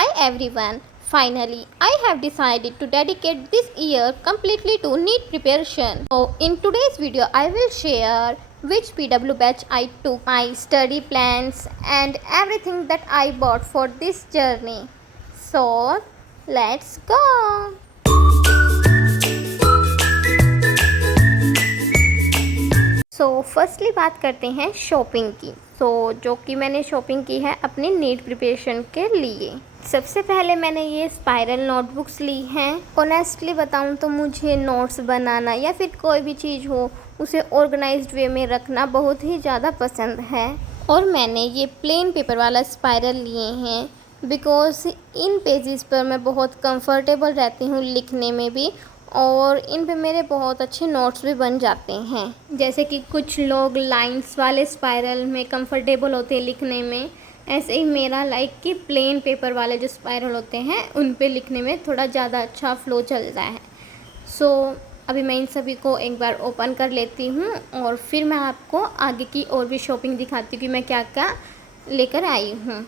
Hi everyone. Finally, I have decided to dedicate this year completely to NEET preparation. So, in today's video, I will share which PW batch I took, my study plans, and everything that I bought for this journey. So, let's go. Firstly बात करते हैं shopping की। जो कि मैंने shopping की है अपनी नीट प्रिपरेशन के लिए। सबसे पहले मैंने ये स्पाइरल नोटबुक्स ली हैं। ऑनेस्टली बताऊं तो मुझे नोट्स बनाना या फिर कोई भी चीज़ हो उसे ऑर्गेनाइज्ड वे में रखना बहुत ही ज़्यादा पसंद है। और मैंने ये प्लेन पेपर वाला स्पाइरल लिए हैं बिकॉज़ इन पेजेस पर मैं बहुत कंफर्टेबल रहती हूँ लिखने में भी, और इन पे मेरे बहुत अच्छे नोट्स भी बन जाते हैं। जैसे कि कुछ लोग लाइंस वाले स्पाइरल में कंफर्टेबल होते हैं लिखने में, ऐसे ही मेरा कि प्लेन पेपर वाले जो स्पाइरल होते हैं उन पे लिखने में थोड़ा ज़्यादा अच्छा फ़्लो चलता है। अभी मैं इन सभी को एक बार ओपन कर लेती हूँ और फिर मैं आपको आगे की और भी शॉपिंग दिखाती हूँ कि मैं क्या क्या लेकर आई हूँ।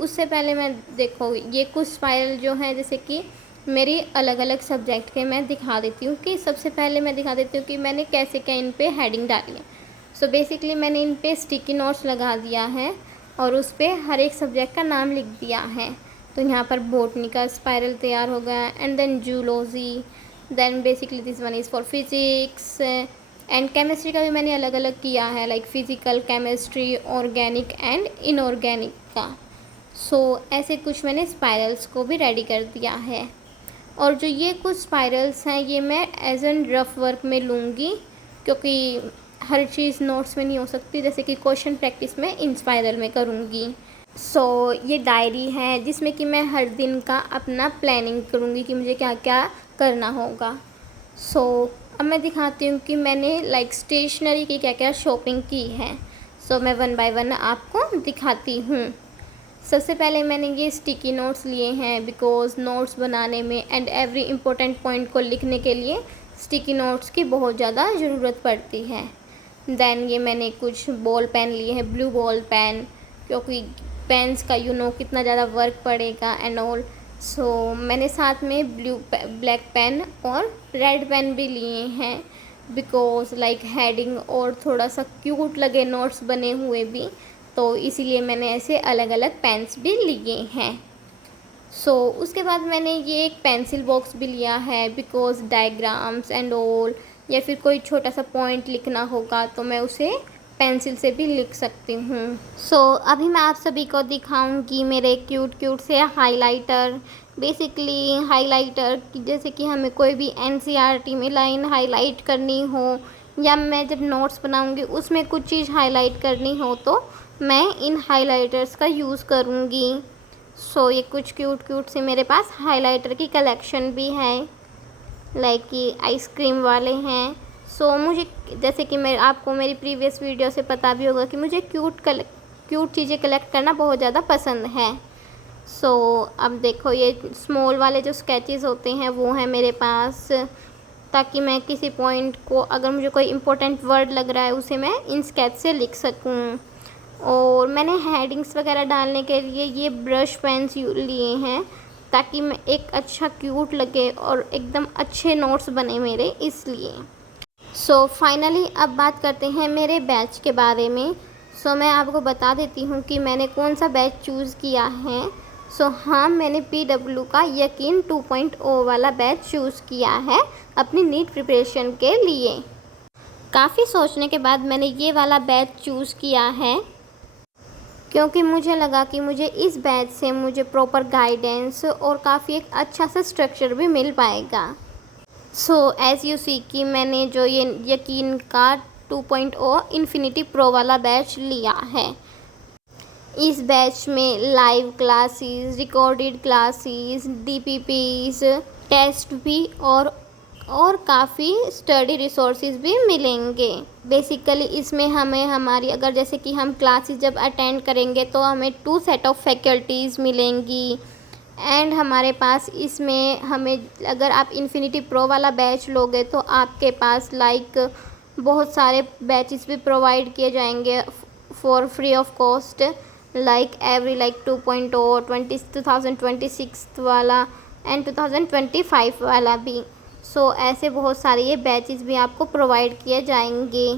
उससे पहले मैं देखो ये कुछ स्पाइरल जो हैं जैसे कि मेरी अलग अलग सब्जेक्ट के मैं दिखा देती हूँ कि सबसे पहले मैं दिखा देती हूँ कि मैंने कैसे क्या इन पे हेडिंग डाली है। बेसिकली मैंने इन पे स्टिकी नोट्स लगा दिया है और उस पर हर एक सब्जेक्ट का नाम लिख दिया है। यहाँ पर बॉटनी का स्पाइरल तैयार हो गया, and then zoology, then basically this one is for physics, and chemistry का भी मैंने अलग अलग किया है like physical chemistry, organic and inorganic का। ऐसे कुछ मैंने स्पाइरल्स को भी रेडी कर दिया है। और जो ये कुछ स्पाइरल्स हैं ये मैं एज एन रफ वर्क में लूँगी क्योंकि हर चीज़ नोट्स में नहीं हो सकती, जैसे कि क्वेश्चन प्रैक्टिस में इन स्पाइरल में करूँगी। ये डायरी है जिसमें कि मैं हर दिन का अपना प्लानिंग करूँगी कि मुझे क्या क्या करना होगा। अब मैं दिखाती हूँ कि मैंने स्टेशनरी की क्या क्या शॉपिंग की है। मैं वन बाय वन आपको दिखाती हूँ। सबसे पहले मैंने ये स्टिकी नोट्स लिए हैं बिकॉज़ नोट्स बनाने में एंड एवरी इम्पोर्टेंट पॉइंट को लिखने के लिए स्टिकी नोट्स की बहुत ज़्यादा ज़रूरत पड़ती है। देन ये मैंने कुछ बॉल पेन लिए हैं, ब्लू बॉल पेन, क्योंकि पेन्स का कितना ज़्यादा वर्क पड़ेगा एंड ऑल। मैंने साथ में ब्लैक पेन और रेड पेन भी लिए हैं बिकॉज़ हेडिंग और थोड़ा सा क्यूट लगे नोट्स बने हुए भी, इसीलिए मैंने ऐसे अलग अलग पेन्स भी लिए हैं। उसके बाद मैंने ये एक पेंसिल बॉक्स भी लिया है बिकॉज़ डायग्राम्स एंड ऑल या फिर कोई छोटा सा पॉइंट लिखना होगा तो मैं उसे पेंसिल से भी लिख सकती हूँ। अभी मैं आप सभी को दिखाऊंगी मेरे क्यूट से हाइलाइटर। बेसिकली हाइलाइटर जैसे कि हमें कोई भी एनसीईआरटी में लाइन हाईलाइट करनी हो या मैं जब नोट्स बनाऊंगी उसमें कुछ चीज़ हाईलाइट करनी हो तो मैं इन हाइलाइटर्स का यूज़ करूँगी। ये कुछ क्यूट से मेरे पास हाइलाइटर की कलेक्शन भी है, कि आइसक्रीम वाले हैं। मुझे जैसे कि आपको मेरी प्रीवियस वीडियो से पता भी होगा कि मुझे क्यूट चीज़ें कलेक्ट करना बहुत ज़्यादा पसंद है। अब देखो ये स्मॉल वाले जो स्केचेस होते हैं वो हैं मेरे पास, ताकि मैं किसी पॉइंट को अगर मुझे कोई इम्पोर्टेंट वर्ड लग रहा है उसे मैं इन स्केच से लिख सकूँ। और मैंने हेडिंग्स वगैरह डालने के लिए ये ब्रश पेन्स लिए हैं ताकि मैं एक अच्छा क्यूट लगे और एकदम अच्छे नोट्स बने मेरे, इसलिए। फाइनली अब बात करते हैं मेरे बैच के बारे में। मैं आपको बता देती हूँ कि मैंने कौन सा बैच चूज़ किया है। हाँ, मैंने PW का यकीन 2.0 वाला बैच चूज़ किया है अपनी नीट प्रिपरेशन के लिए। काफ़ी सोचने के बाद मैंने ये वाला बैच चूज़ किया है क्योंकि मुझे लगा कि मुझे इस बैच से मुझे प्रॉपर गाइडेंस और काफ़ी एक अच्छा सा स्ट्रक्चर भी मिल पाएगा। एज़ यू सी कि मैंने जो ये यकीन का 2.0 इन्फिनिटी प्रो वाला बैच लिया है। इस बैच में live classes, recorded classes, DPPs, test भी और काफ़ी स्टडी रिसोर्सेज भी मिलेंगे। बेसिकली इसमें हमें हमारी अगर जैसे कि हम क्लासेस जब अटेंड करेंगे तो हमें 2 सेट ऑफ फैकल्टीज़ मिलेंगी, एंड हमारे पास इसमें हमें अगर आप इन्फिनिटी प्रो वाला बैच लोगे तो आपके पास बहुत सारे बैचेस भी प्रोवाइड किए जाएंगे for free of cost, like every like 2.0 2026 वाला एंड 2025 वाला भी। सो ऐसे बहुत सारे ये बैचेस भी आपको प्रोवाइड किए जाएंगे।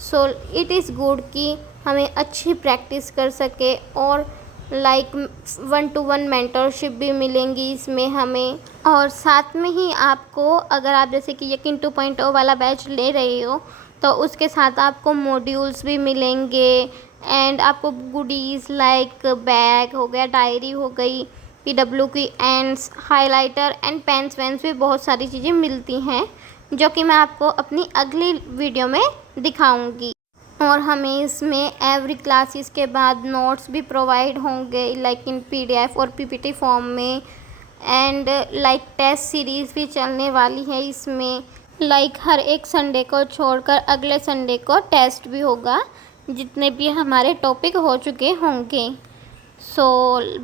सो इट इज़ गुड कि हमें अच्छी प्रैक्टिस कर सके और लाइक 1-to-1 मेंटरशिप भी मिलेंगी इसमें हमें। और साथ में ही आपको अगर आप जैसे कि यकीन 2.0 वाला बैच ले रहे हो तो उसके साथ आपको मॉड्यूल्स भी मिलेंगे एंड आपको गुडीज़ लाइक बैग हो गया, डायरी हो गई, PW की ends, highlighter and pains veins भी बहुत सारी चीज़ें मिलती हैं जो कि मैं आपको अपनी अगली वीडियो में दिखाऊंगी। और हमें इसमें एवरी क्लासेस के बाद नोट्स भी प्रोवाइड होंगे लाइक इन PDF और PPT फॉर्म में एंड लाइक टेस्ट सीरीज़ भी चलने वाली है इसमें। लाइक हर एक संडे को छोड़कर अगले संडे को टेस्ट भी होगा जितने भी हमारे टॉपिक हो चुके होंगे। सो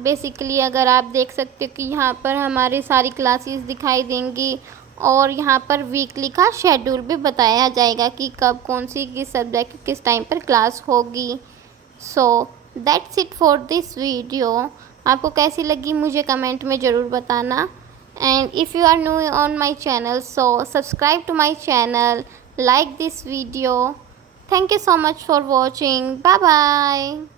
बेसिकली अगर आप देख सकते हो कि यहाँ पर हमारी सारी क्लासेस दिखाई देंगी और यहाँ पर वीकली का शेड्यूल भी बताया जाएगा कि कब कौन सी किस सब्जेक्ट किस टाइम पर क्लास होगी। So that's it for this video. आपको कैसी लगी मुझे कमेंट में ज़रूर बताना and if you are new on my channel so subscribe to my channel, like this video. Thank you so much for watching. Bye bye.